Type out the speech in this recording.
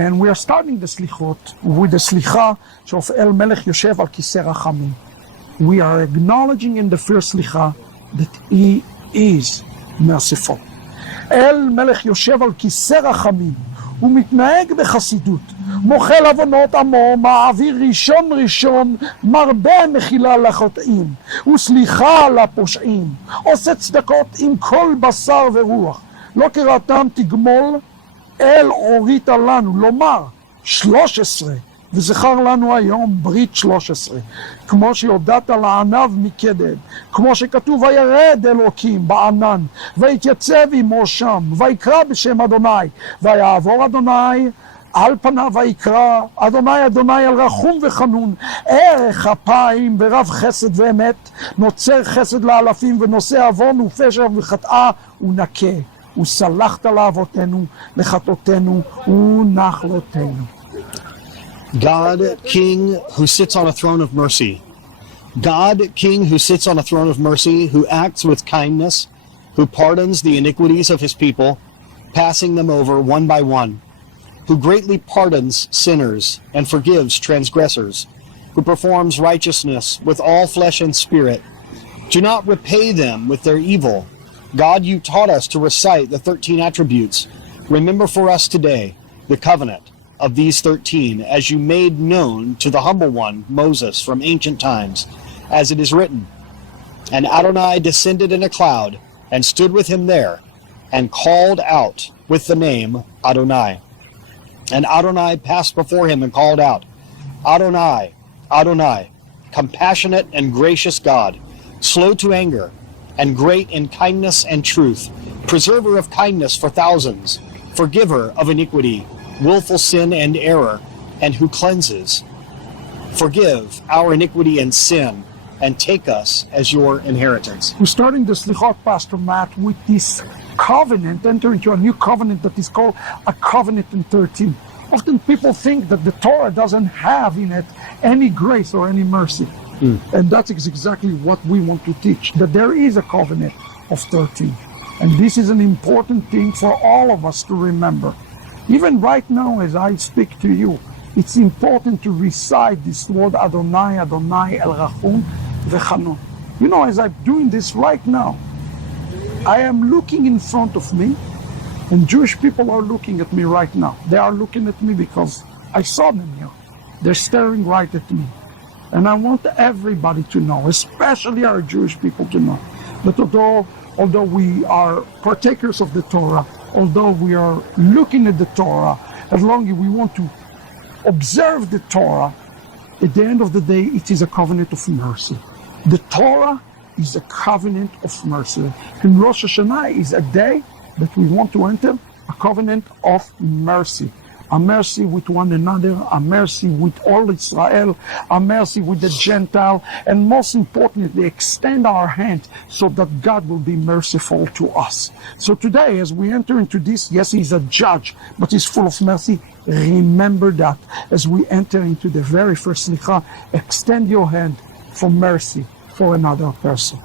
And we are starting the Slichot with the Slicha of El Melech Yoshev al Kisei Rachamim. We are acknowledging in the first Slicha that He is merciful. El Melech Yoshev al Kisei Rachamim. הוא מתנהג בחסידות, מוחל עוונות עמו, מעביר ראשון, מרבה מחילה לחוטאים, וסליחה לפושעים, עושה צדקות עם כל בשר ורוח. לא קראתם תגמול, אל הורית לנו, לומר 13, וזכר לנו היום ברית 13, כמו שיודעת לענב מקדם, כמו שכתוב וירד אלוקים בענן, ויתייצב עמו שם, ויקרא בשם אדוני, ויעבור אדוני על פניו ויקרא, אדוני על רחום וחנון, ערך אפיים ורב חסד ואמת, נוצר חסד לאלפים ונושא עוון ופשע וחטאה ונקה, וסלחת לאבותינו, לחטאותינו ונחלותינו. God, King, who sits on a throne of mercy. God, King, who sits on a throne of mercy, who acts with kindness, who pardons the iniquities of his people, passing them over one by one, who greatly pardons sinners and forgives transgressors, who performs righteousness with all flesh and spirit. Do not repay them with their evil. God, you taught us to recite the 13 attributes. Remember for us today the covenant of these 13, as you made known to the humble one, Moses, from ancient times, as it is written. And Adonai descended in a cloud, and stood with him there, and called out with the name Adonai. And Adonai passed before him and called out, Adonai, Adonai, compassionate and gracious God, slow to anger, and great in kindness and truth, preserver of kindness for thousands, forgiver of iniquity, willful sin and error, and who cleanses. Forgive our iniquity and sin, and take us as your inheritance. We're starting the Slichot, Pastor Matt, with this covenant, entering into a new covenant that is called a covenant in 13. Often people think that the Torah doesn't have in it any grace or any mercy. And that is exactly what we want to teach, that there is a covenant of 13. And this is an important thing for all of us to remember. Even right now, as I speak to you, it's important to recite this word Adonai, Adonai, El Rachum V'Chanon. You know, as I'm doing this right now, I am looking in front of me, and Jewish people are looking at me right now. They are looking at me because I saw them here. They're staring right at me. And I want everybody to know, especially our Jewish people to know, that although we are partakers of the Torah, although we are looking at the Torah, as long as we want to observe the Torah, at the end of the day, it is a covenant of mercy. The Torah is a covenant of mercy. And Rosh Hashanah is a day that we want to enter a covenant of mercy. A mercy with one another, a mercy with all Israel, a mercy with the Gentile, and most importantly, extend our hand so that God will be merciful to us. So today, as we enter into this, yes, He's a judge, but He's full of mercy. Remember that as we enter into the very first Slicha, extend your hand for mercy for another person.